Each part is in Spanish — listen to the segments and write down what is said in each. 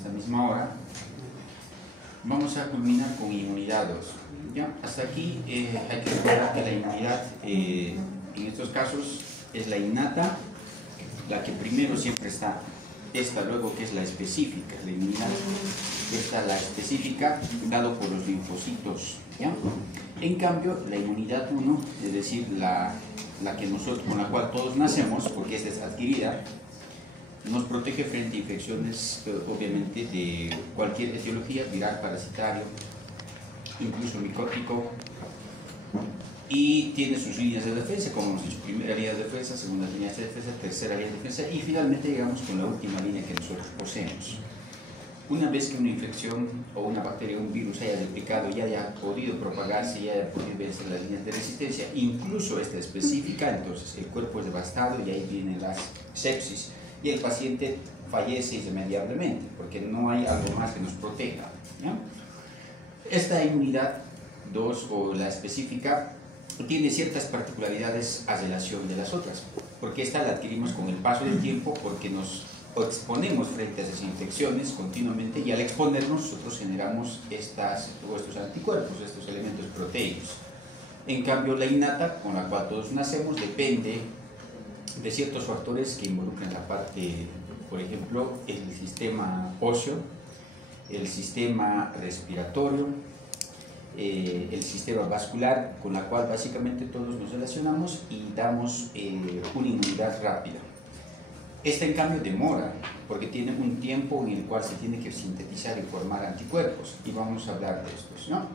esta misma hora. Vamos a culminar con inmunidad 2. ¿Ya? Hasta aquí hay que recordar que la inmunidad en estos casos es la innata, la que primero siempre está, esta luego que es la específica, la inmunidad, esta la específica dado por los linfocitos. ¿Ya? En cambio, la inmunidad 1, es decir, la que nosotros, con la cual todos nacemos, porque esta es adquirida, nos protege frente a infecciones, obviamente, de cualquier etiología, viral, parasitario, incluso micótico, y tiene sus líneas de defensa, como hemos dicho, primera línea de defensa, segunda línea de defensa, tercera línea de defensa, y finalmente llegamos con la última línea que nosotros poseemos. Una vez que una infección o una bacteria o un virus haya replicado y haya podido propagarse y haya podido vencer las líneas de resistencia, incluso esta específica, entonces el cuerpo es devastado y ahí viene la sepsis y el paciente fallece irremediablemente porque no hay algo más que nos proteja. ¿Ya? Esta inmunidad 2 o la específica tiene ciertas particularidades a relación de las otras, porque esta la adquirimos con el paso del tiempo, porque nos exponemos frente a esas infecciones continuamente y al exponernos nosotros generamos estos anticuerpos, estos elementos proteicos. En cambio, la innata, con la cual todos nacemos, depende de ciertos factores que involucran la parte, por ejemplo, el sistema óseo, el sistema respiratorio, el sistema vascular, con la cual básicamente todos nos relacionamos y damos una inmunidad rápida. Esta, en cambio, demora, porque tiene un tiempo en el cual se tiene que sintetizar y formar anticuerpos, y vamos a hablar de estos, ¿no?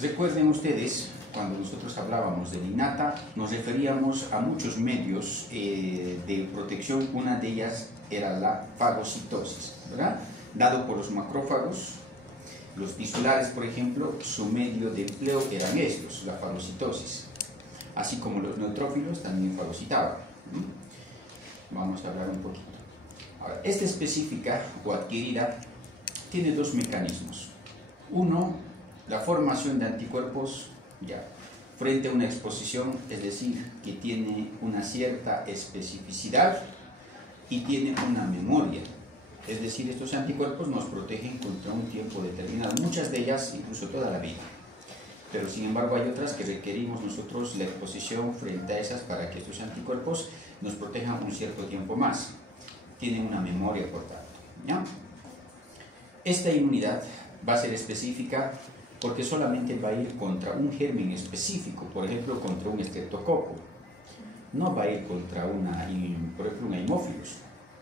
Recuerden ustedes, cuando nosotros hablábamos de la innata, nos referíamos a muchos medios de protección. Una de ellas era la fagocitosis, ¿verdad? Dado por los macrófagos, los tisulares, por ejemplo, su medio de empleo eran estos, la fagocitosis. Así como los neutrófilos también fagocitaban. Vamos a hablar un poquito. Ahora, esta específica o adquirida tiene dos mecanismos. Uno, la formación de anticuerpos ya frente a una exposición, es decir, que tiene una cierta especificidad y tiene una memoria. Es decir, estos anticuerpos nos protegen contra un tiempo determinado, muchas de ellas incluso toda la vida. Pero sin embargo hay otras que requerimos nosotros la exposición frente a esas para que estos anticuerpos nos protejan un cierto tiempo más. Tienen una memoria, por tanto. ¿Ya? Esta inmunidad va a ser específica porque solamente va a ir contra un germen específico, por ejemplo, contra un estreptococo. No va a ir contra por ejemplo, un haemophilus.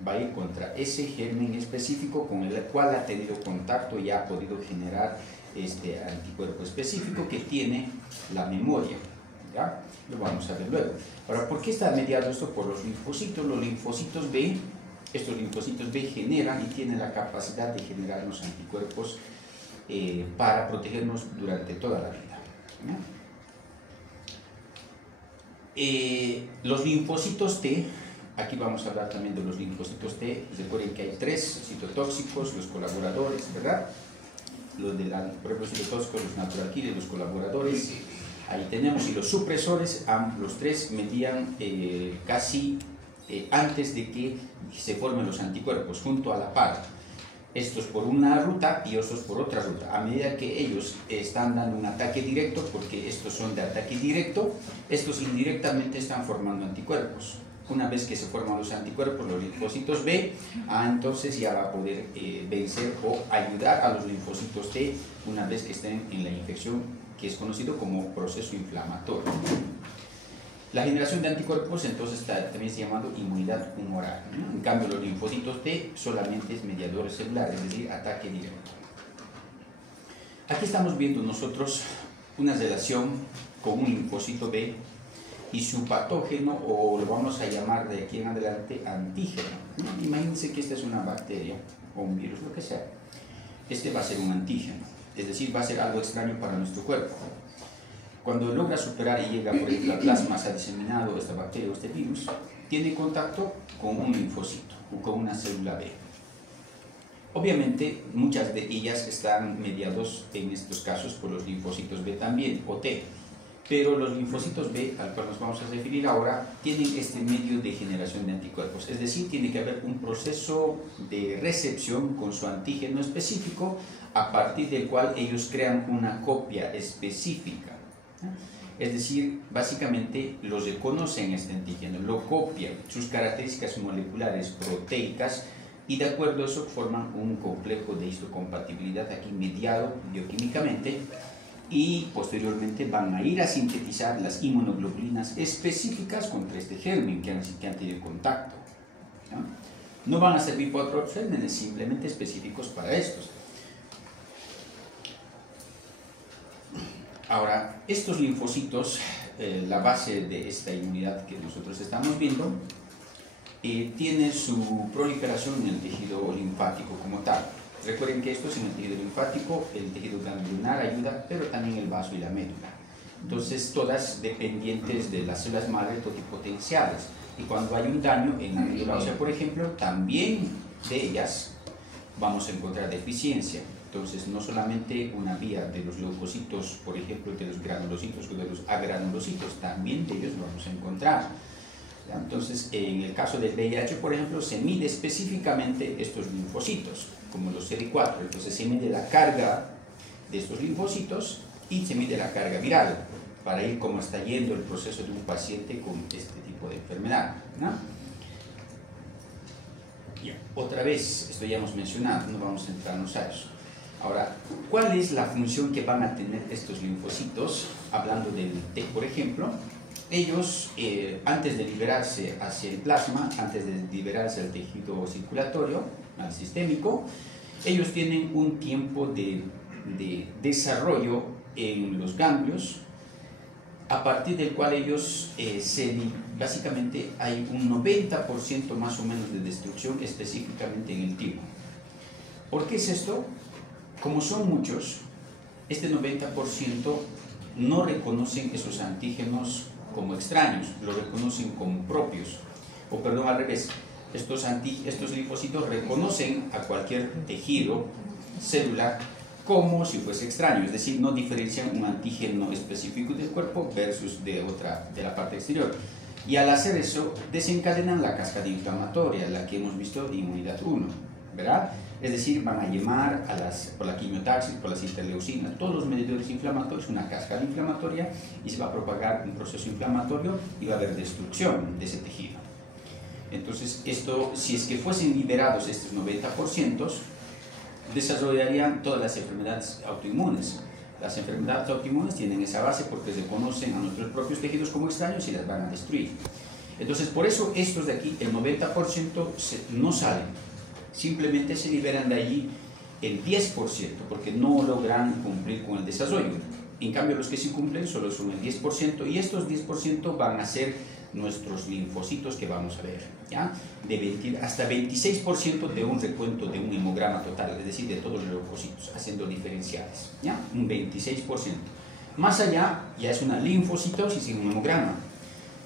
Va a ir contra ese germen específico con el cual ha tenido contacto y ha podido generar este anticuerpo específico que tiene la memoria. ¿Ya? Lo vamos a ver luego. Ahora, ¿por qué está mediado esto? Por los linfocitos. Los linfocitos B, estos linfocitos B generan y tienen la capacidad de generar los anticuerpos para protegernos durante toda la vida. ¿Ya? Los linfocitos T, aquí vamos a hablar también de los linfocitos T. Recuerden que hay tres citotóxicos, los colaboradores, ¿verdad? Los de por ejemplo, los citotóxicos, los natural killers, los colaboradores, ahí tenemos, y los supresores, los tres medían casi antes de que se formen los anticuerpos, junto a la par. Estos por una ruta y otros por otra ruta. A medida que ellos están dando un ataque directo, porque estos son de ataque directo, estos indirectamente están formando anticuerpos. Una vez que se forman los anticuerpos, los linfocitos B, entonces ya va a poder vencer o ayudar a los linfocitos T una vez que estén en la infección, que es conocido como proceso inflamatorio. La generación de anticuerpos entonces también se llama inmunidad humoral, ¿no? En cambio, los linfocitos T solamente es mediadores celulares, es decir, ataque directo. Aquí estamos viendo nosotros una relación con un linfocito B y su patógeno, o lo vamos a llamar de aquí en adelante antígeno. Imagínense que esta es una bacteria o un virus, lo que sea. Este va a ser un antígeno, es decir, va a ser algo extraño para nuestro cuerpo. Cuando logra superar y llega por el plasma, se ha diseminado esta bacteria o este virus, tiene contacto con un linfocito o con una célula B. Obviamente, muchas de ellas están mediados en estos casos por los linfocitos B también, o T. pero los linfocitos B, al cual nos vamos a referir ahora, tienen este medio de generación de anticuerpos, es decir, tiene que haber un proceso de recepción con su antígeno específico, a partir del cual ellos crean una copia específica. Es decir, básicamente lo reconocen este antígeno, lo copian, sus características moleculares proteicas, y de acuerdo a eso forman un complejo de histocompatibilidad aquí mediado bioquímicamente, y posteriormente van a ir a sintetizar las inmunoglobulinas específicas contra este germen que han tenido contacto. No van a servir para otros gérmenes, simplemente específicos para estos. Ahora, estos linfocitos, la base de esta inmunidad que nosotros estamos viendo, tiene su proliferación en el tejido linfático como tal. Recuerden que esto es en el tejido linfático, el tejido ganglionar ayuda, pero también el vaso y la médula. Entonces, todas dependientes de las células madre totipotenciales. Y cuando hay un daño en la médula ósea, por ejemplo, también de ellas vamos a encontrar deficiencia. Entonces, no solamente una vía de los leucocitos, por ejemplo, de los granulocitos o de los agranulocitos, también de ellos vamos a encontrar. Entonces, en el caso del VIH, por ejemplo, se mide específicamente estos linfocitos, como los CD4. Entonces, se mide la carga de estos linfocitos y se mide la carga viral, para ir cómo está yendo el proceso de un paciente con este tipo de enfermedad, ¿no? Otra vez, esto ya hemos mencionado, no vamos a entrarnos a eso. Ahora, ¿cuál es la función que van a tener estos linfocitos? Hablando del T, por ejemplo, ellos, antes de liberarse hacia el plasma, antes de liberarse al tejido circulatorio, al sistémico, ellos tienen un tiempo de desarrollo en los ganglios, a partir del cual ellos, básicamente hay un 90% más o menos de destrucción específicamente en el timo. ¿Por qué es esto? Como son muchos, este 90% no reconocen esos antígenos como extraños, lo reconocen como propios, o perdón, al revés, estos linfocitos reconocen a cualquier tejido celular como si fuese extraño, es decir, no diferencian un antígeno específico del cuerpo versus de la parte exterior. Y al hacer eso, desencadenan la cascada inflamatoria, la que hemos visto en inmunidad 1, ¿verdad? Es decir, van a llamar por la quimiotaxis, por las interleucinas, todos los medidores inflamatorios, una cascada inflamatoria, y se va a propagar un proceso inflamatorio y va a haber destrucción de ese tejido. Entonces, esto, si es que fuesen liberados estos 90%, desarrollarían todas las enfermedades autoinmunes. Las enfermedades autoinmunes tienen esa base porque reconocen a nuestros propios tejidos como extraños y las van a destruir. Entonces, por eso estos de aquí, el 90% no salen, simplemente se liberan de allí el 10%, porque no logran cumplir con el desarrollo. En cambio, los que sí cumplen solo son el 10%, y estos 10% van a ser nuestros linfocitos que vamos a ver, ¿ya? Hasta 26% de un recuento de un hemograma total, es decir, de todos los leucocitos, haciendo diferenciales, ¿ya? Un 26%. Más allá, ya es una linfocitosis en un hemograma.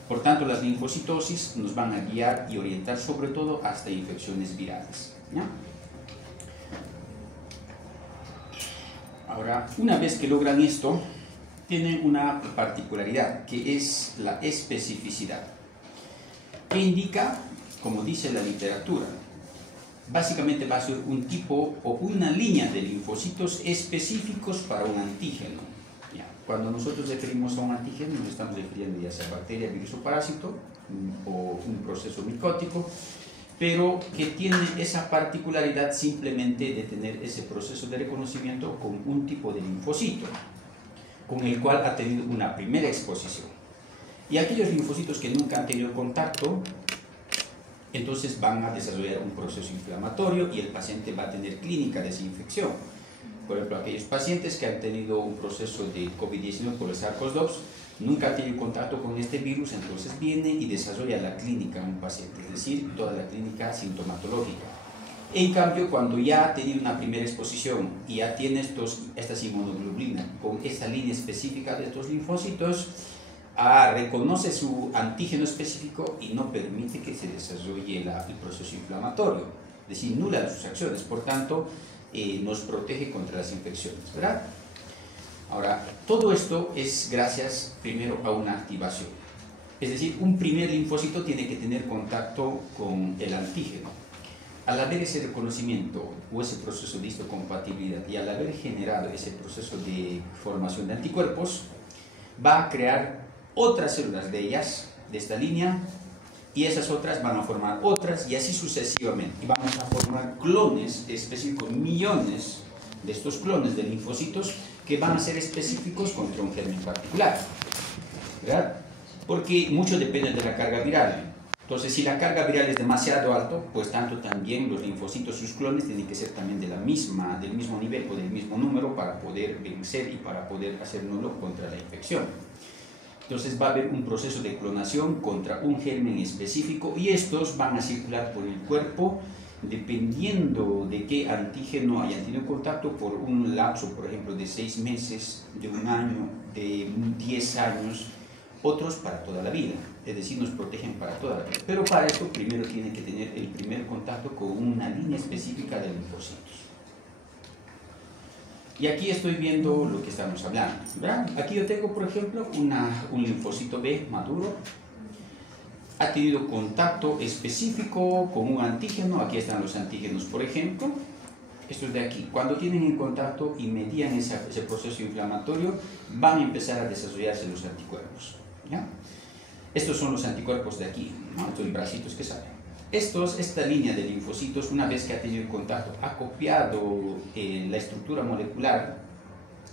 Por tanto, las linfocitosis nos van a guiar y orientar sobre todo hasta infecciones virales, ¿ya? Ahora, una vez que logran esto, tienen una particularidad, que es la especificidad, que indica, como dice la literatura, básicamente va a ser un tipo o una línea de linfocitos específicos para un antígeno. ¿Ya? Cuando nosotros referimos a un antígeno, nos estamos refiriendo ya sea bacteria, virus o parásito, o un proceso micótico, pero que tiene esa particularidad simplemente de tener ese proceso de reconocimiento con un tipo de linfocito, con el cual ha tenido una primera exposición. Y aquellos linfocitos que nunca han tenido contacto, entonces van a desarrollar un proceso inflamatorio y el paciente va a tener clínica de esa infección. Por ejemplo, aquellos pacientes que han tenido un proceso de COVID-19 por el SARS-CoV-2, nunca han tenido contacto con este virus, entonces viene y desarrolla la clínica en un paciente, es decir, toda la clínica sintomatológica. En cambio, cuando ya ha tenido una primera exposición y ya tiene estas inmunoglobulinas con esta línea específica de estos linfocitos, reconoce su antígeno específico y no permite que se desarrolle el proceso inflamatorio, es decir, nula sus acciones, por tanto, nos protege contra las infecciones, ¿verdad? Ahora, todo esto es gracias primero a una activación. Es decir, un primer linfocito tiene que tener contacto con el antígeno. Al haber ese reconocimiento o ese proceso de histocompatibilidad y al haber generado ese proceso de formación de anticuerpos, va a crear otras células de ellas, de esta línea, y esas otras van a formar otras y así sucesivamente. Y vamos a formar clones específicos, millones de estos clones de linfocitos que van a ser específicos contra un germen particular, ¿verdad? Porque mucho depende de la carga viral. Entonces, si la carga viral es demasiado alto, pues tanto también los linfocitos, sus clones, tienen que ser también del mismo nivel o del mismo número para poder vencer y para poder hacer nulo contra la infección. Entonces va a haber un proceso de clonación contra un germen específico y estos van a circular por el cuerpo dependiendo de qué antígeno hayan tenido contacto por un lapso, por ejemplo, de 6 meses, de 1 año, de 10 años, otros para toda la vida, es decir, nos protegen para toda la vida. Pero para esto primero tienen que tener el primer contacto con una línea específica de linfocitos. Y aquí estoy viendo lo que estamos hablando, ¿verdad? Aquí yo tengo, por ejemplo, un linfocito B maduro. Ha tenido contacto específico con un antígeno. Aquí están los antígenos, por ejemplo. Estos de aquí. Cuando tienen en contacto y median ese proceso inflamatorio, van a empezar a desarrollarse los anticuerpos, ¿ya? Estos son los anticuerpos de aquí, ¿no? Estos bracitos que salen. Esta línea de linfocitos, una vez que ha tenido contacto, ha copiado la estructura molecular,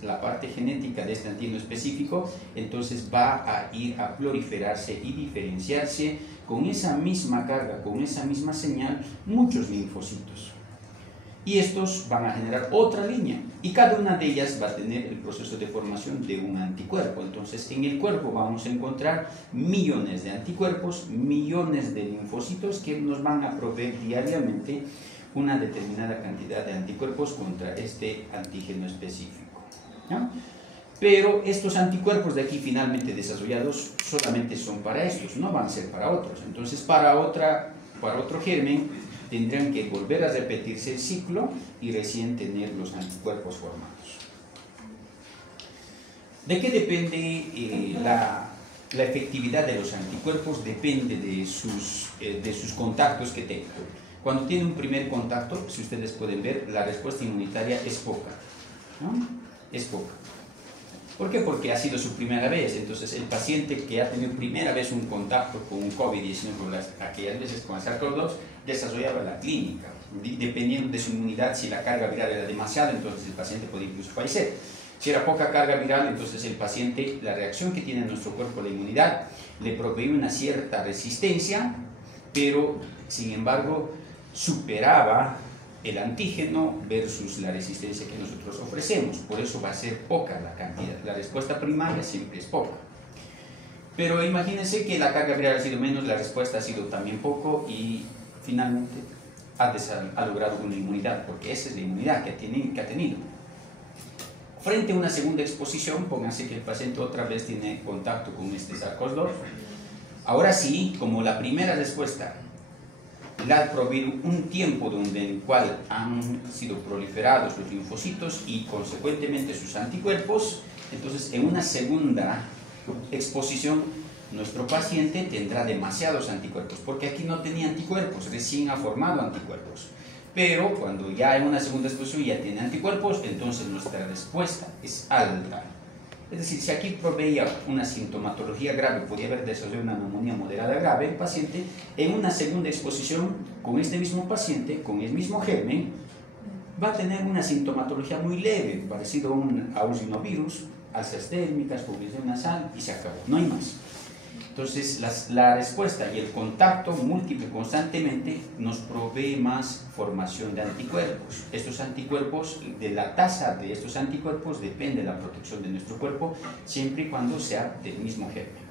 la parte genética de este antígeno específico, entonces va a ir a proliferarse y diferenciarse con esa misma carga, con esa misma señal, muchos linfocitos. Y estos van a generar otra línea y cada una de ellas va a tener el proceso de formación de un anticuerpo. Entonces en el cuerpo vamos a encontrar millones de anticuerpos, millones de linfocitos que nos van a proveer diariamente una determinada cantidad de anticuerpos contra este antígeno específico, ¿no? Pero estos anticuerpos de aquí finalmente desarrollados solamente son para estos, no van a ser para otros. Entonces para otro germen tendrán que volver a repetirse el ciclo y recién tener los anticuerpos formados. ¿De qué depende la efectividad de los anticuerpos? Depende de sus contactos que tengan. Cuando tiene un primer contacto, si ustedes pueden ver, la respuesta inmunitaria es poca, ¿no? Es poca. ¿Por qué? Porque ha sido su primera vez. Entonces, el paciente que ha tenido primera vez un contacto con un COVID-19, aquellas veces con el SARS-CoV-2, desarrollaba la clínica. Dependiendo de su inmunidad, si la carga viral era demasiada, entonces el paciente podía incluso fallecer. Si era poca carga viral, entonces el paciente, la reacción que tiene en nuestro cuerpo, la inmunidad, le proveía una cierta resistencia, pero, sin embargo, superaba el antígeno versus la resistencia que nosotros ofrecemos. Por eso va a ser poca la cantidad. La respuesta primaria siempre es poca. Pero imagínense que la carga viral ha sido menos, la respuesta ha sido también poco y finalmente ha logrado una inmunidad, porque esa es la inmunidad que ha tenido. Frente a una segunda exposición, pónganse que el paciente otra vez tiene contacto con este SARS-CoV-2. Ahora sí, como la primera respuesta le ha proveído un tiempo en el cual han sido proliferados los linfocitos y consecuentemente sus anticuerpos, entonces en una segunda exposición nuestro paciente tendrá demasiados anticuerpos, porque aquí no tenía anticuerpos, recién ha formado anticuerpos. Pero cuando ya en una segunda exposición ya tiene anticuerpos, entonces nuestra respuesta es alta. Es decir, si aquí proveía una sintomatología grave, podía haber desarrollado una neumonía moderada grave, el paciente en una segunda exposición con este mismo paciente, con el mismo germen, va a tener una sintomatología muy leve, parecido a un rinovirus, alzas térmicas, congestión nasal y se acabó, no hay más. Entonces la respuesta y el contacto múltiple constantemente nos provee más formación de anticuerpos. Estos anticuerpos, de la tasa de estos anticuerpos depende la protección de nuestro cuerpo, siempre y cuando sea del mismo germen.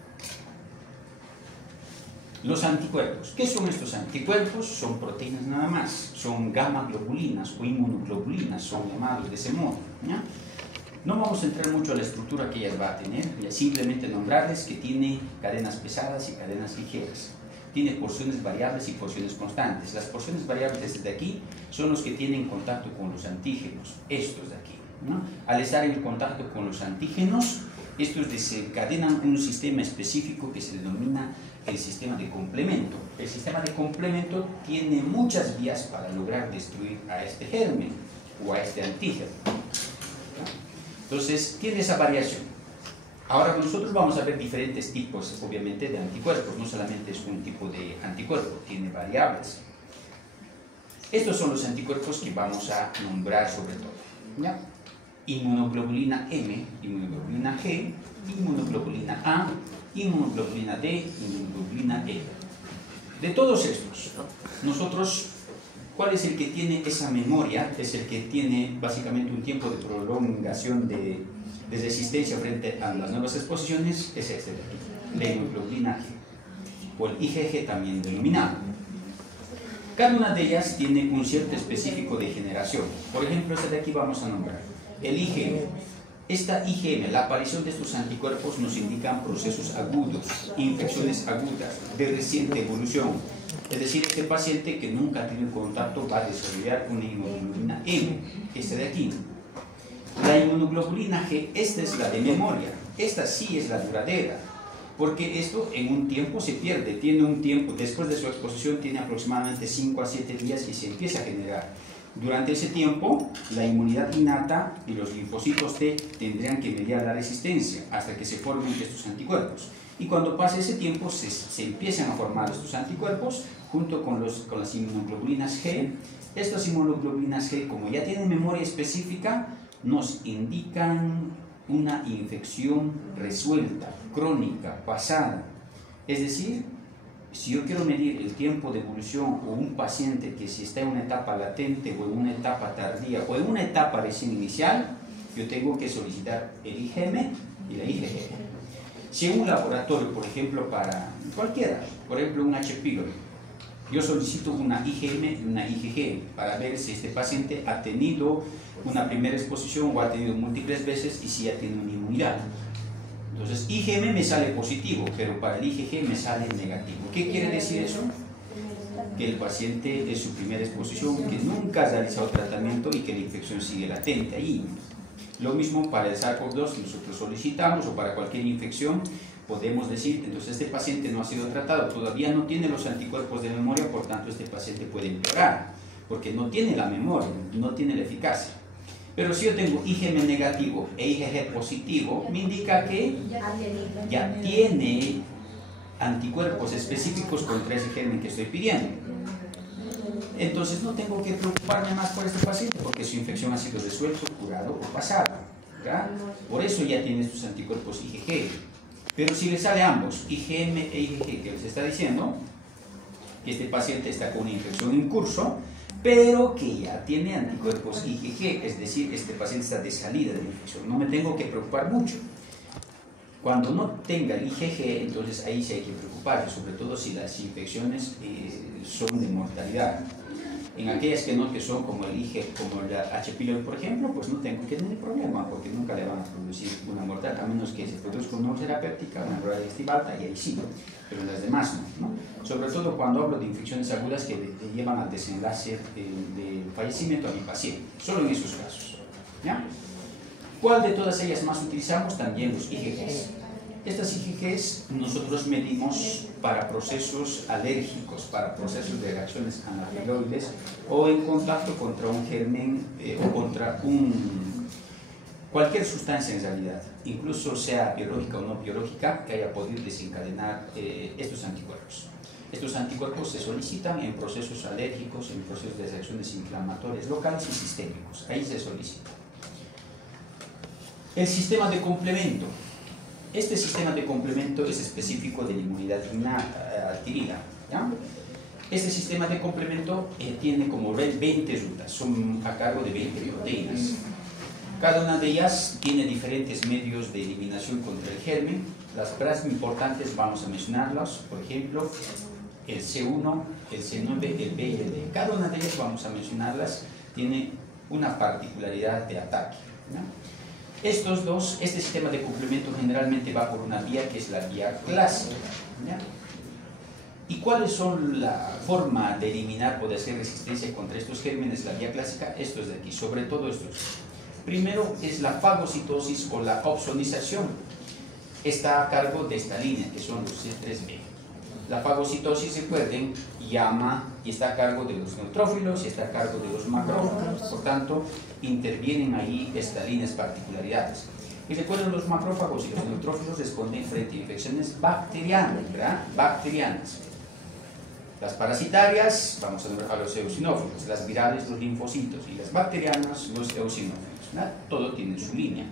Los anticuerpos. ¿Qué son estos anticuerpos? Son proteínas nada más, son gamma globulinas o inmunoglobulinas, son llamados de ese modo, ¿ya? No vamos a entrar mucho a la estructura que ellas va a tener, simplemente nombrarles que tiene cadenas pesadas y cadenas ligeras. Tiene porciones variables y porciones constantes. Las porciones variables desde aquí son los que tienen contacto con los antígenos, estos de aquí. ¿no? Al estar en contacto con los antígenos, estos desencadenan un sistema específico que se denomina el sistema de complemento. El sistema de complemento tiene muchas vías para lograr destruir a este germen o a este antígeno. Entonces, tiene esa variación. Ahora nosotros vamos a ver diferentes tipos, obviamente, de anticuerpos. No solamente es un tipo de anticuerpo, tiene variables. Estos son los anticuerpos que vamos a nombrar sobre todo, ¿ya? Inmunoglobulina M, inmunoglobulina G, inmunoglobulina A, inmunoglobulina D, inmunoglobulina E. De todos estos, nosotros, ¿cuál es el que tiene esa memoria? Es el que tiene básicamente un tiempo de prolongación de resistencia frente a las nuevas exposiciones, es este de aquí, la inmunoglobulina G, o el IgG también denominado. Cada una de ellas tiene un cierto específico de generación. Por ejemplo, esta de aquí vamos a nombrar el IgM. Esta IgM, la aparición de estos anticuerpos nos indican procesos agudos, infecciones agudas, de reciente evolución. Es decir, este paciente que nunca ha tenido contacto va a desarrollar una inmunoglobulina M, esta de aquí. La inmunoglobulina G, esta es la de memoria, esta sí es la duradera, porque esto en un tiempo se pierde, tiene un tiempo, después de su exposición tiene aproximadamente 5 a 7 días y se empieza a generar. Durante ese tiempo, la inmunidad innata y los linfocitos T tendrían que mediar la resistencia hasta que se formen estos anticuerpos. Y cuando pase ese tiempo, se empiezan a formar estos anticuerpos junto con las inmunoglobulinas G. Estas inmunoglobulinas G, como ya tienen memoria específica, nos indican una infección resuelta, crónica, pasada. Es decir, si yo quiero medir el tiempo de evolución o un paciente que si está en una etapa latente o en una etapa tardía o en una etapa recién inicial, yo tengo que solicitar el IgM y la IgG. Si en un laboratorio, por ejemplo, para cualquiera, por ejemplo un H. pylori, yo solicito una IgM y una IgG para ver si este paciente ha tenido una primera exposición o ha tenido múltiples veces y si ya tiene una inmunidad. Entonces, IgM me sale positivo, pero para el IgG me sale negativo. ¿Qué quiere decir eso? Que el paciente es su primera exposición, que nunca ha realizado tratamiento y que la infección sigue latente ahí. Lo mismo para el SARS-CoV-2, nosotros solicitamos, o para cualquier infección, podemos decir, entonces este paciente no ha sido tratado, todavía no tiene los anticuerpos de memoria, por tanto este paciente puede empeorar, porque no tiene la memoria, no tiene la eficacia. Pero si yo tengo IgM negativo e IgG positivo, me indica que ya tiene anticuerpos específicos contra ese germen que estoy pidiendo. Entonces no tengo que preocuparme más por este paciente, porque su infección ha sido resuelta, curado o pasado, ¿verdad? Por eso ya tiene estos anticuerpos IgG. Pero si le sale a ambos, IgM e IgG, que les está diciendo que este paciente está con una infección en curso, pero que ya tiene anticuerpos IgG, es decir, este paciente está de salida de la infección, no me tengo que preocupar mucho. Cuando no tenga el IgG, entonces ahí sí hay que preocuparse, sobre todo si las infecciones son de mortalidad. En aquellas que no, que son como el IgG, como la H. pylori, por ejemplo, pues no tengo que tener problema, porque nunca le van a producir una mortal, a menos que se produzca una terapéutica, una enfermedad digestiva alta, y ahí sí, pero en las demás no, ¿no? Sobre todo cuando hablo de infecciones agudas que llevan al desenlace del fallecimiento a mi paciente, solo en esos casos, ¿ya? ¿Cuál de todas ellas más utilizamos? También los IgGs. Estas IgGs nosotros medimos para procesos alérgicos, para procesos de reacciones anafiloides o en contacto contra un germen o contra cualquier sustancia en realidad, incluso sea biológica o no biológica, que haya podido desencadenar estos anticuerpos. Estos anticuerpos se solicitan en procesos alérgicos, en procesos de reacciones inflamatorias locales y sistémicos, ahí se solicita. El sistema de complemento. Este sistema de complemento es específico de la inmunidad innata adquirida, ¿ya? Este sistema de complemento tiene como 20 rutas, son a cargo de 20 proteínas. Cada una de ellas tiene diferentes medios de eliminación contra el germen. Las más importantes vamos a mencionarlas, por ejemplo, el C1, el C9, el B y el D. Cada una de ellas vamos a mencionarlas, tiene una particularidad de ataque, ¿no? Estos dos, este sistema de complemento generalmente va por una vía que es la vía clásica, ¿ya? ¿Y cuáles son la forma de eliminar o de hacer resistencia contra estos gérmenes? La vía clásica, estos de aquí, sobre todo estos. Primero es la fagocitosis o la opsonización. Está a cargo de esta línea, que son los C3b. La fagocitosis, recuerden, llama y está a cargo de los neutrófilos y está a cargo de los macrófagos. Por tanto, intervienen ahí estas líneas particularidades. Y recuerden, los macrófagos y los neutrófilos responden frente a infecciones bacterianas, ¿verdad? Bacterianas. Las parasitarias, vamos a los eosinófilos, las virales, los linfocitos, y las bacterianas, los eosinófilos, ¿verdad? Todo tiene su línea.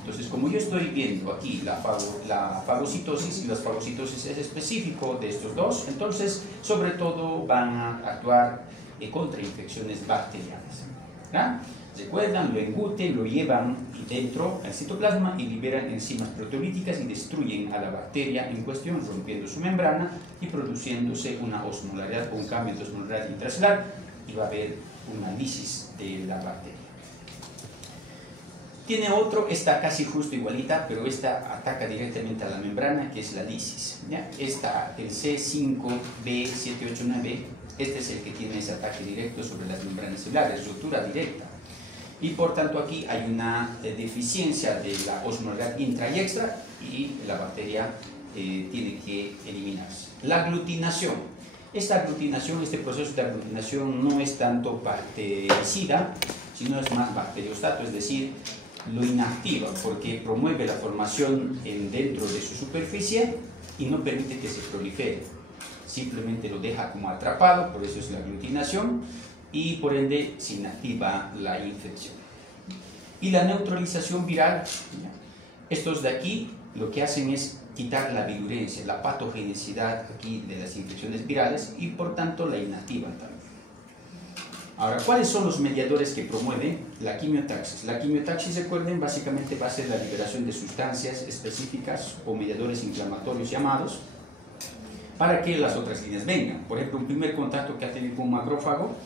Entonces, como yo estoy viendo aquí la fagocitosis, y la fagocitosis es específico de estos dos, entonces, sobre todo, van a actuar contra infecciones bacterianas, ¿verdad? Recuerdan, lo embuten, lo llevan dentro al citoplasma y liberan enzimas proteolíticas y destruyen a la bacteria en cuestión, rompiendo su membrana y produciéndose una osmolaridad o un cambio de osmolaridad intracelular, y va a haber una lisis de la bacteria. Tiene otro, está casi justo igualita, pero esta ataca directamente a la membrana, que es la lisis, ¿ya? Esta, el C5b789, este es el que tiene ese ataque directo sobre las membranas celulares, ruptura directa. Y por tanto aquí hay una deficiencia de la osmolaridad intra y extra, y la bacteria tiene que eliminarse. La aglutinación. Esta aglutinación, este proceso de aglutinación no es tanto bactericida, sino es más bacteriostato, es decir, lo inactiva porque promueve la formación dentro de su superficie y no permite que se prolifere. Simplemente lo deja como atrapado, por eso es la aglutinación, y por ende se inactiva la infección. Y la neutralización viral, estos de aquí lo que hacen es quitar la virulencia, la patogenicidad aquí de las infecciones virales, y por tanto la inactivan también. Ahora, ¿cuáles son los mediadores que promueven la quimiotaxis? La quimiotaxis, recuerden, básicamente va a ser la liberación de sustancias específicas o mediadores inflamatorios llamados para que las otras líneas vengan. Por ejemplo, un primer contacto que ha tenido con un macrófago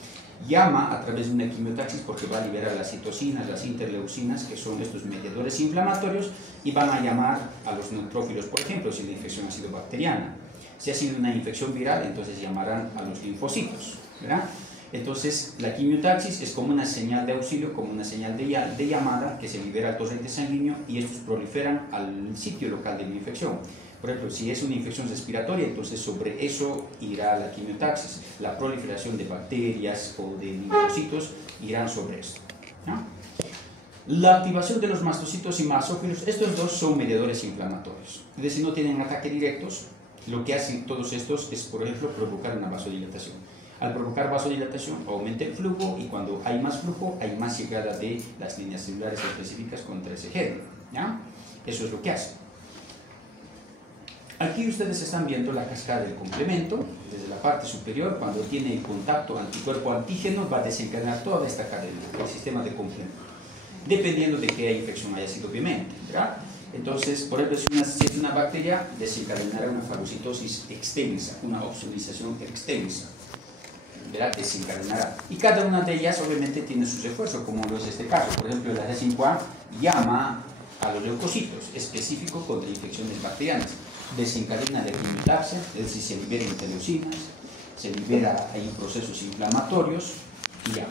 llama a través de una quimiotaxis porque va a liberar las citocinas, las interleucinas, que son estos mediadores inflamatorios, y van a llamar a los neutrófilos, por ejemplo, si la infección ha sido bacteriana. Si ha sido una infección viral, entonces llamarán a los linfocitos, ¿verdad? Entonces, la quimiotaxis es como una señal de auxilio, como una señal de llamada que se libera al torrente sanguíneo y estos proliferan al sitio local de la infección. Por ejemplo, si es una infección respiratoria, entonces sobre eso irá la quimiotaxis. La proliferación de bacterias o de linfocitos irán sobre esto, ¿no? La activación de los mastocitos y masófilos, estos dos son mediadores inflamatorios. Es decir, no tienen ataques directos. Lo que hacen todos estos es, por ejemplo, provocar una vasodilatación. Al provocar vasodilatación aumenta el flujo, y cuando hay más flujo hay más llegada de las líneas celulares específicas contra ese gen, ¿ya? Eso es lo que hace. Aquí ustedes están viendo la cascada del complemento. Desde la parte superior, cuando tiene el contacto anticuerpo-antígeno, va a desencadenar toda esta cadena, el sistema de complemento, dependiendo de qué infección haya sido, obviamente, ¿verdad? Entonces, por ejemplo, si es una bacteria, desencadenará una fagocitosis extensa, una opsonización extensa, ¿verdad? Desencadenará. Y cada una de ellas, obviamente, tiene sus refuerzos, como lo es este caso. Por ejemplo, la G5A llama a los leucocitos, específico contra infecciones bacterianas. Desencadena la quimiotaxia, es decir, se liberan interleucinas, se libera ahí procesos inflamatorios y ya.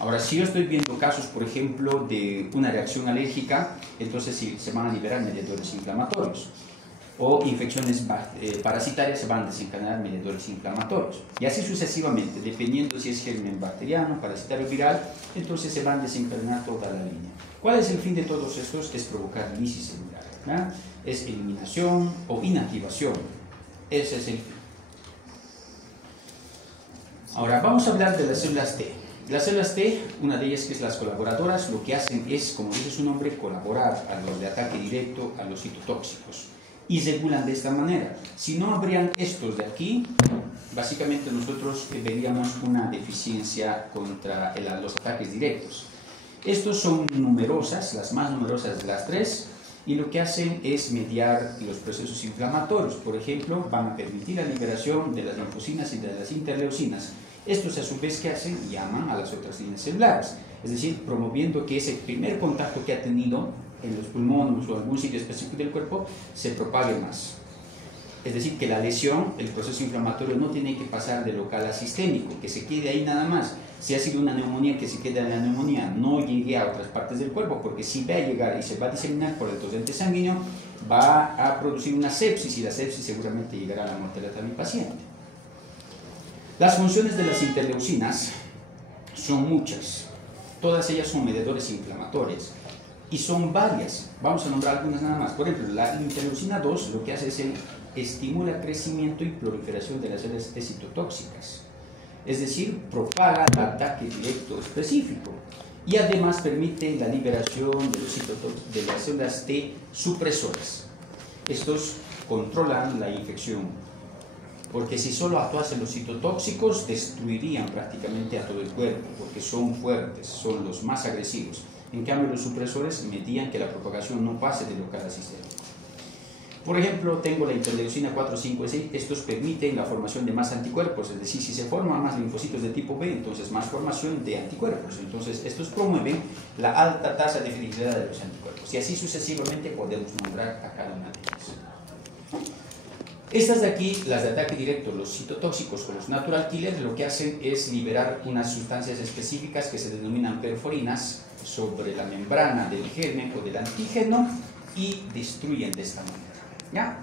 Ahora, si yo estoy viendo casos, por ejemplo, de una reacción alérgica, entonces sí, se van a liberar mediadores inflamatorios. O infecciones parasitarias, se van a desencadenar mediadores inflamatorios. Y así sucesivamente, dependiendo si es germen bacteriano, parasitario, viral, entonces se van a desencadenar toda la línea. ¿Cuál es el fin de todos estos? Es provocar lisis celular, ¿verdad? Es eliminación o inactivación. Ese es el fin. Ahora vamos a hablar de las células T. Las células T, una de ellas que es las colaboradoras, lo que hacen es, como dice su nombre, colaborar a los de ataque directo a los citotóxicos. Y regulan de esta manera. Si no habrían estos de aquí, básicamente nosotros veríamos una deficiencia contra los ataques directos. Estos son numerosas, las más numerosas de las tres, y lo que hacen es mediar los procesos inflamatorios. Por ejemplo, van a permitir la liberación de las linfocinas y de las interleucinas. Estos, a su vez, ¿qué hacen? Llaman a las otras líneas celulares, es decir, promoviendo que ese primer contacto que ha tenido en los pulmones o algún sitio específico del cuerpo se propague más. Es decir, que la lesión, el proceso inflamatorio, no tiene que pasar de local a sistémico, que se quede ahí nada más, si ha sido una neumonía que se queda en la neumonía, no llegue a otras partes del cuerpo, porque si va a llegar y se va a diseminar por el torrente sanguíneo, va a producir una sepsis, y la sepsis seguramente llegará a la mortalidad del paciente. Las funciones de las interleucinas son muchas, todas ellas son mediadores inflamatorios, y son varias. Vamos a nombrar algunas nada más. Por ejemplo, la interleucina 2 lo que hace es estimula el crecimiento y proliferación de las células citotóxicas, es decir, propaga el ataque directo específico, y además permite la liberación de las células T supresoras. Estos controlan la infección, porque si solo actuasen los citotóxicos destruirían prácticamente a todo el cuerpo, porque son fuertes, son los más agresivos. En cambio, los supresores median que la propagación no pase del local sistémico. Por ejemplo, tengo la interleucina 4, 5 y 6. Estos permiten la formación de más anticuerpos, es decir, si se forman más linfocitos de tipo B, entonces más formación de anticuerpos. Entonces, estos promueven la alta tasa de fidelidad de los anticuerpos. Y así sucesivamente podemos nombrar a cada una de ellas. Estas de aquí, las de ataque directo, los citotóxicos o los natural killers, lo que hacen es liberar unas sustancias específicas que se denominan perforinas sobre la membrana del germen o del antígeno y destruyen de esta manera. ¿Ya?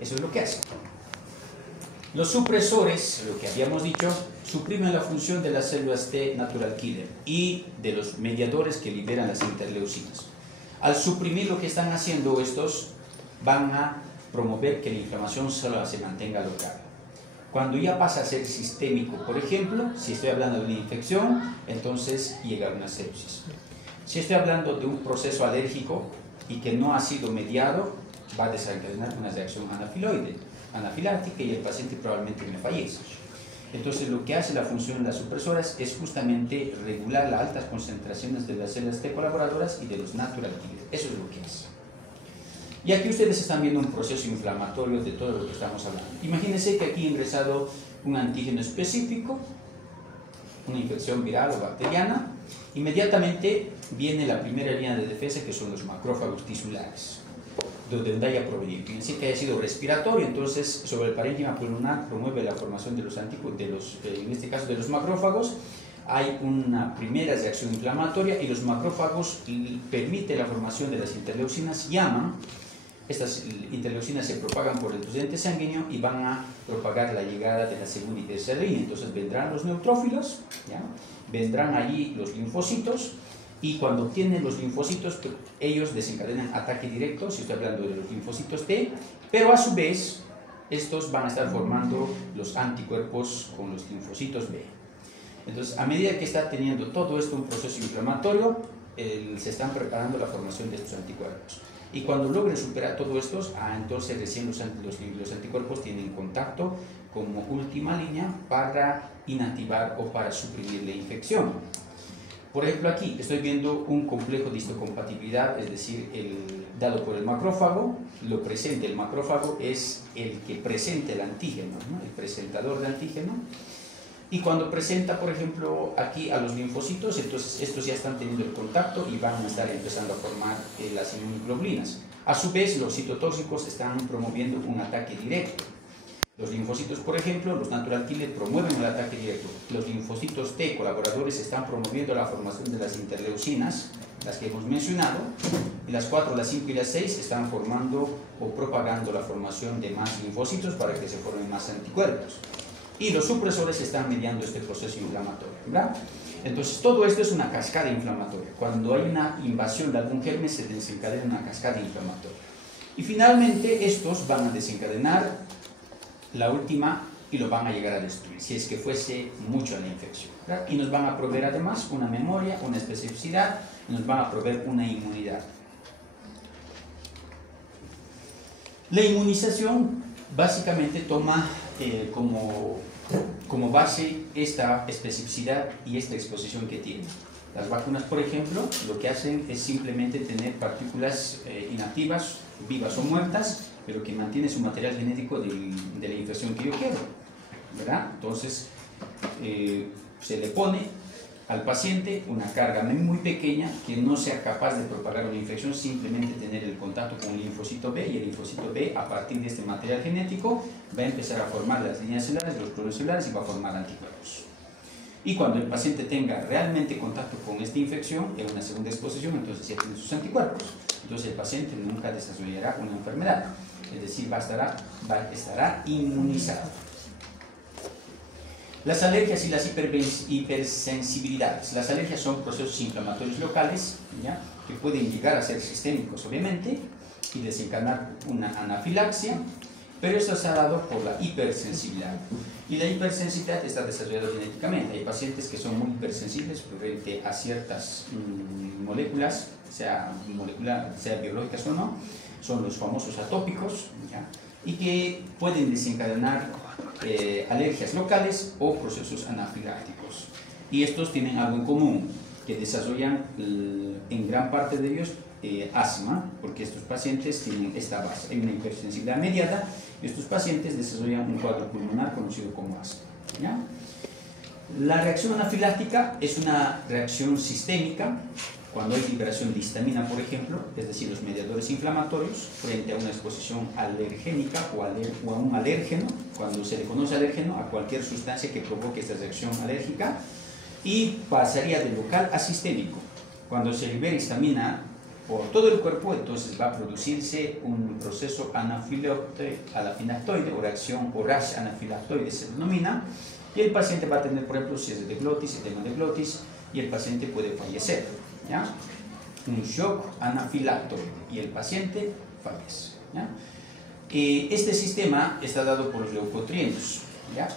Eso es lo que hacen. Los supresores, lo que habíamos dicho, suprimen la función de las células T natural killer y de los mediadores que liberan las interleucinas. Al suprimir lo que están haciendo estos, van a promover que la inflamación solo se mantenga local. Cuando ya pasa a ser sistémico, por ejemplo, si estoy hablando de una infección, entonces llega una sepsis. Si estoy hablando de un proceso alérgico y que no ha sido mediado, va a desencadenar una reacción anafiláctica y el paciente probablemente me fallece. Entonces, lo que hace la función de las supresoras es justamente regular las altas concentraciones de las células T colaboradoras y de los natural killers. Eso es lo que hace. Y aquí ustedes están viendo un proceso inflamatorio de todo lo que estamos hablando. Imagínense que aquí ha ingresado un antígeno específico, una infección viral o bacteriana. Inmediatamente viene la primera línea de defensa, que son los macrófagos tisulares, donde haya provenido. Fíjense que haya sido respiratorio, entonces sobre el parénquima pulmonar promueve la formación de los anticuerpos, en este caso de los macrófagos. Hay una primera reacción inflamatoria y los macrófagos permiten la formación de las interleucinas, llaman. Estas interleucinas se propagan por el torrente sanguíneo y van a propagar la llegada de la segunda y tercera línea. Entonces vendrán los neutrófilos, ¿ya? Vendrán allí los linfocitos, y cuando tienen los linfocitos, ellos desencadenan ataque directo, si estoy hablando de los linfocitos T, pero a su vez estos van a estar formando los anticuerpos con los linfocitos B. Entonces, a medida que está teniendo todo esto un proceso inflamatorio, se están preparando la formación de estos anticuerpos. Y cuando logren superar todo esto, entonces recién los anticuerpos tienen contacto como última línea para inactivar o para suprimir la infección. Por ejemplo, aquí estoy viendo un complejo de histocompatibilidad, es decir, dado por el macrófago. Lo presente el macrófago es el que presenta el antígeno, ¿no? El presentador de antígeno. Y cuando presenta, por ejemplo, aquí a los linfocitos, entonces estos ya están teniendo el contacto y van a estar empezando a formar las inmunoglobulinas. A su vez, los citotóxicos están promoviendo un ataque directo. Los linfocitos, por ejemplo, los natural killers promueven el ataque directo. Los linfocitos T colaboradores están promoviendo la formación de las interleucinas, las que hemos mencionado, y las 4, las 5 y las 6 están formando o propagando la formación de más linfocitos para que se formen más anticuerpos. Y los supresores están mediando este proceso inflamatorio, ¿verdad? Entonces, todo esto es una cascada inflamatoria. Cuando hay una invasión de algún germen, se desencadena una cascada inflamatoria. Y finalmente, estos van a desencadenar la última y lo van a llegar a destruir, si es que fuese mucho la infección, ¿verdad? Y nos van a proveer además una memoria, una especificidad, y nos van a proveer una inmunidad. La inmunización básicamente toma como base esta especificidad y esta exposición que tiene. Las vacunas, por ejemplo, lo que hacen es simplemente tener partículas inactivas, vivas o muertas, pero que mantiene su material genético de la infección que yo quiero, ¿verdad? Entonces, se le pone al paciente una carga muy pequeña que no sea capaz de propagar una infección, simplemente tener el contacto con el linfocito B, y el linfocito B, a partir de este material genético, va a empezar a formar las líneas celulares, los clones celulares, y va a formar anticuerpos. Y cuando el paciente tenga realmente contacto con esta infección, en una segunda exposición, entonces ya tiene sus anticuerpos. Entonces el paciente nunca desarrollará una enfermedad, es decir, estará inmunizado. Las alergias y las hipersensibilidades. Las alergias son procesos inflamatorios locales, ¿ya?, que pueden llegar a ser sistémicos, obviamente, y desencadenar una anafilaxia, pero esto se ha dado por la hipersensibilidad. Y la hipersensibilidad está desarrollada genéticamente. Hay pacientes que son muy hipersensibles frente a ciertas moléculas, sea biológicas o no, son los famosos atópicos, ¿ya?, y que pueden desencadenar alergias locales o procesos anafilácticos. Y estos tienen algo en común, que desarrollan en gran parte de ellos asma, porque estos pacientes tienen esta base. Hay una hipersensibilidad mediada y estos pacientes desarrollan un cuadro pulmonar conocido como asma, ¿ya? La reacción anafiláctica es una reacción sistémica cuando hay liberación de histamina, por ejemplo, es decir, los mediadores inflamatorios, frente a una exposición alergénica o a un alérgeno, cuando se le conoce alérgeno a cualquier sustancia que provoque esta reacción alérgica, y pasaría de local a sistémico. Cuando se libera histamina por todo el cuerpo, entonces va a producirse un proceso anafilactoide o reacción o rash anafilactoide se denomina, y el paciente va a tener, por ejemplo, cierre de glotis, edema de glotis, y el paciente puede fallecer, ¿ya? Un shock anafilactoide y el paciente fallece, ¿ya? Este sistema está dado por los leucotrienos, ¿ya?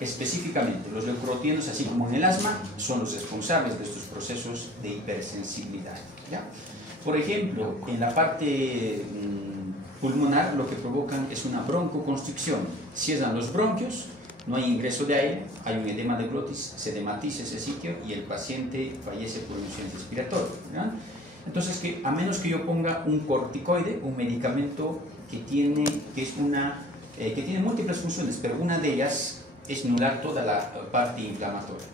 Específicamente, los leucotrienos, así como en el asma, son los responsables de estos procesos de hipersensibilidad, ¿ya? Por ejemplo, en la parte pulmonar lo que provocan es una broncoconstricción. Cierran los bronquios, no hay ingreso de aire, hay un edema de glotis, se edematiza ese sitio y el paciente fallece por insuficiencia respiratoria, ¿ya? Entonces, a menos que yo ponga un corticoide, un medicamento que tiene múltiples funciones, pero una de ellas es nular toda la parte inflamatoria.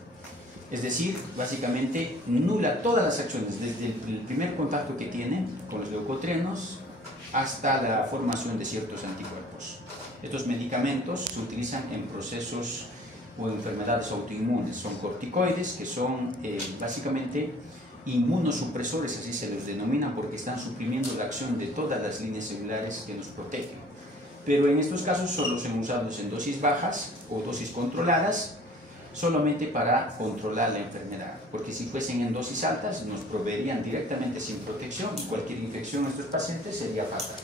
Es decir, básicamente nula todas las acciones, desde el primer contacto que tiene con los leucotrienos hasta la formación de ciertos anticuerpos. Estos medicamentos se utilizan en procesos o enfermedades autoinmunes. Son corticoides que son básicamente inmunosupresores, así se los denomina, porque están suprimiendo la acción de todas las líneas celulares que nos protegen. Pero en estos casos solo son usados en dosis bajas o dosis controladas, solamente para controlar la enfermedad, porque si fuesen en dosis altas nos proveerían directamente sin protección y cualquier infección a estos pacientes sería fatal.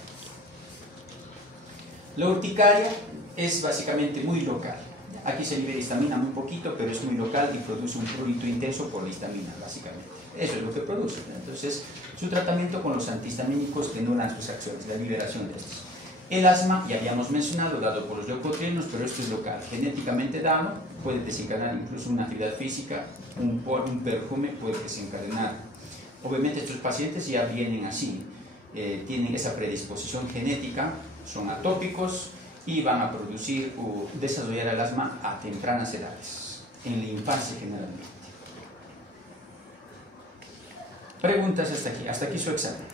La urticaria es básicamente muy local. Aquí se libera histamina muy poquito, pero es muy local y produce un prurito intenso por la histamina, básicamente. Eso es lo que produce. Entonces, su tratamiento con los antihistamínicos anulan sus acciones, la liberación de estos. El asma, ya habíamos mencionado, dado por los leucotrienos, pero esto es local. Genéticamente dado, puede desencadenar incluso una actividad física, un perfume puede desencadenar. Obviamente estos pacientes ya vienen así, tienen esa predisposición genética, son atópicos y van a producir o desarrollar el asma a tempranas edades, en la infancia generalmente. Preguntas hasta aquí su examen.